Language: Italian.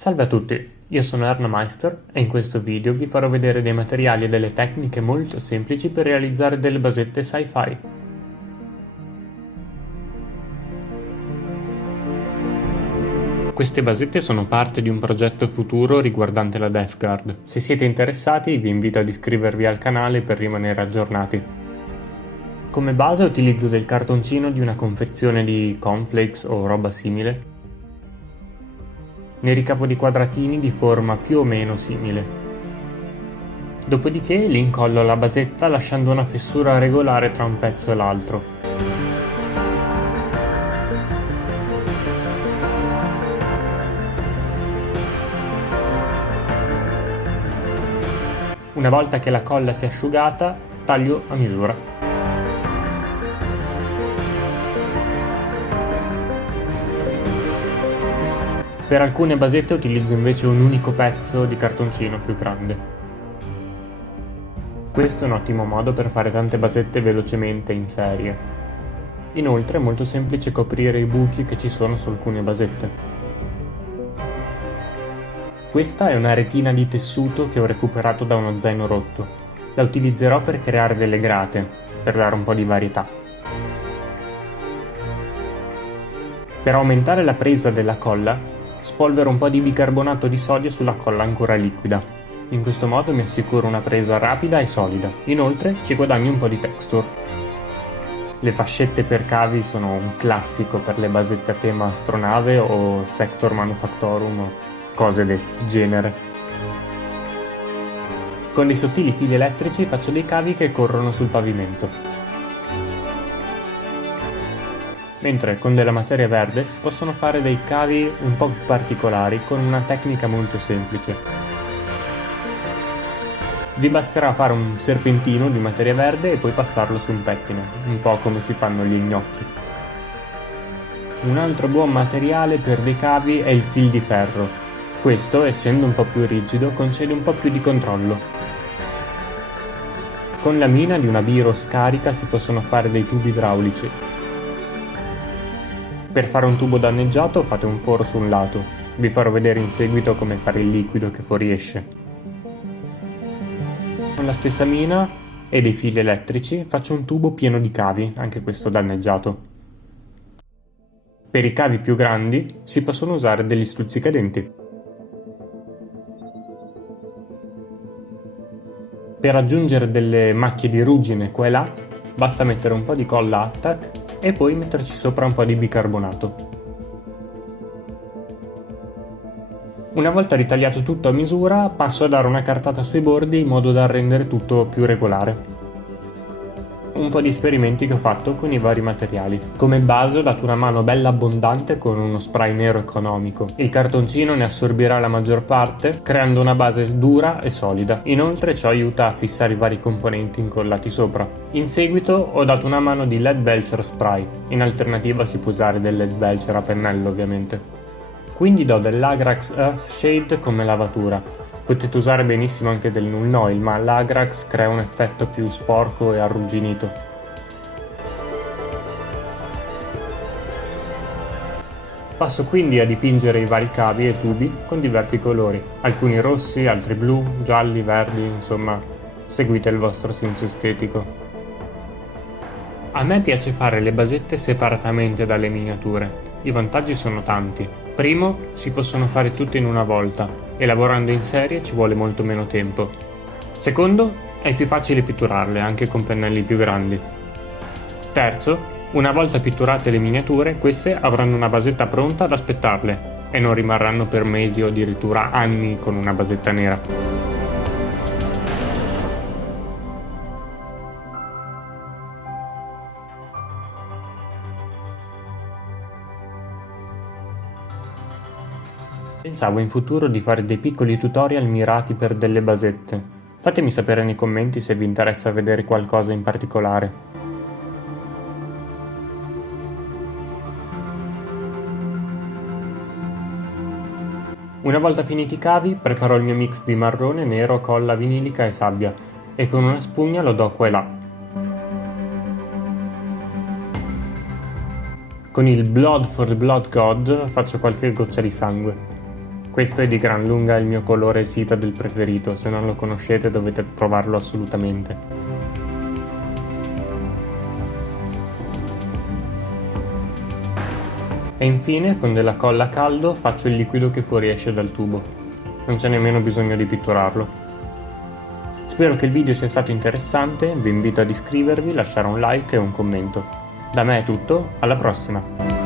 Salve a tutti, io sono Ernomeister e in questo video vi farò vedere dei materiali e delle tecniche molto semplici per realizzare delle basette sci-fi. Queste basette sono parte di un progetto futuro riguardante la Death Guard. Se siete interessati vi invito ad iscrivervi al canale per rimanere aggiornati. Come base utilizzo del cartoncino di una confezione di cornflakes o roba simile. Ne ricavo di quadratini di forma più o meno simile. Dopodiché li incollo alla basetta lasciando una fessura regolare tra un pezzo e l'altro. Una volta che la colla si è asciugata, taglio a misura. Per alcune basette utilizzo invece un unico pezzo di cartoncino più grande. Questo è un ottimo modo per fare tante basette velocemente in serie. Inoltre è molto semplice coprire i buchi che ci sono su alcune basette. Questa è una retina di tessuto che ho recuperato da uno zaino rotto. La utilizzerò per creare delle grate, per dare un po' di varietà. Per aumentare la presa della colla, spolvero un po' di bicarbonato di sodio sulla colla ancora liquida. In questo modo mi assicuro una presa rapida e solida. Inoltre ci guadagno un po' di texture. Le fascette per cavi sono un classico per le basette a tema astronave o sector manufactorum o cose del genere. Con dei sottili fili elettrici faccio dei cavi che corrono sul pavimento. Mentre con della materia verde si possono fare dei cavi un po' più particolari con una tecnica molto semplice. Vi basterà fare un serpentino di materia verde e poi passarlo su un pettine, un po' come si fanno gli gnocchi. Un altro buon materiale per dei cavi è il fil di ferro. Questo, essendo un po' più rigido, concede un po' più di controllo. Con la mina di una biro scarica si possono fare dei tubi idraulici. Per fare un tubo danneggiato fate un foro su un lato, vi farò vedere in seguito come fare il liquido che fuoriesce. Con la stessa mina e dei fili elettrici faccio un tubo pieno di cavi, anche questo danneggiato. Per i cavi più grandi si possono usare degli stuzzicadenti. Per aggiungere delle macchie di ruggine qua e là, basta mettere un po' di colla Attack e poi metterci sopra un po' di bicarbonato. Una volta ritagliato tutto a misura, passo a dare una cartata sui bordi in modo da rendere tutto più regolare. Un po' di esperimenti che ho fatto con i vari materiali. Come base ho dato una mano bella abbondante con uno spray nero economico. Il cartoncino ne assorbirà la maggior parte, creando una base dura e solida. Inoltre ciò aiuta a fissare i vari componenti incollati sopra. In seguito ho dato una mano di LED Belcher spray. In alternativa si può usare del LED Belcher a pennello ovviamente. Quindi do dell'Agrax Earthshade come lavatura. Potete usare benissimo anche del Null Oil, ma l'Agrax crea un effetto più sporco e arrugginito. Passo quindi a dipingere i vari cavi e tubi con diversi colori, alcuni rossi, altri blu, gialli, verdi, insomma, seguite il vostro senso estetico. A me piace fare le basette separatamente dalle miniature. I vantaggi sono tanti. Primo, si possono fare tutte in una volta e lavorando in serie ci vuole molto meno tempo. Secondo, è più facile pitturarle anche con pennelli più grandi. Terzo, una volta pitturate le miniature, queste avranno una basetta pronta ad aspettarle e non rimarranno per mesi o addirittura anni con una basetta nera. Pensavo in futuro di fare dei piccoli tutorial mirati per delle basette. Fatemi sapere nei commenti se vi interessa vedere qualcosa in particolare. Una volta finiti i cavi, preparo il mio mix di marrone, nero, colla vinilica e sabbia e con una spugna lo do qua e là. Con il Blood for the Blood God faccio qualche goccia di sangue. Questo è di gran lunga il mio colore Citadel preferito, se non lo conoscete dovete provarlo assolutamente. E infine con della colla a caldo faccio il liquido che fuoriesce dal tubo. Non c'è nemmeno bisogno di pitturarlo. Spero che il video sia stato interessante, vi invito ad iscrivervi, lasciare un like e un commento. Da me è tutto, alla prossima!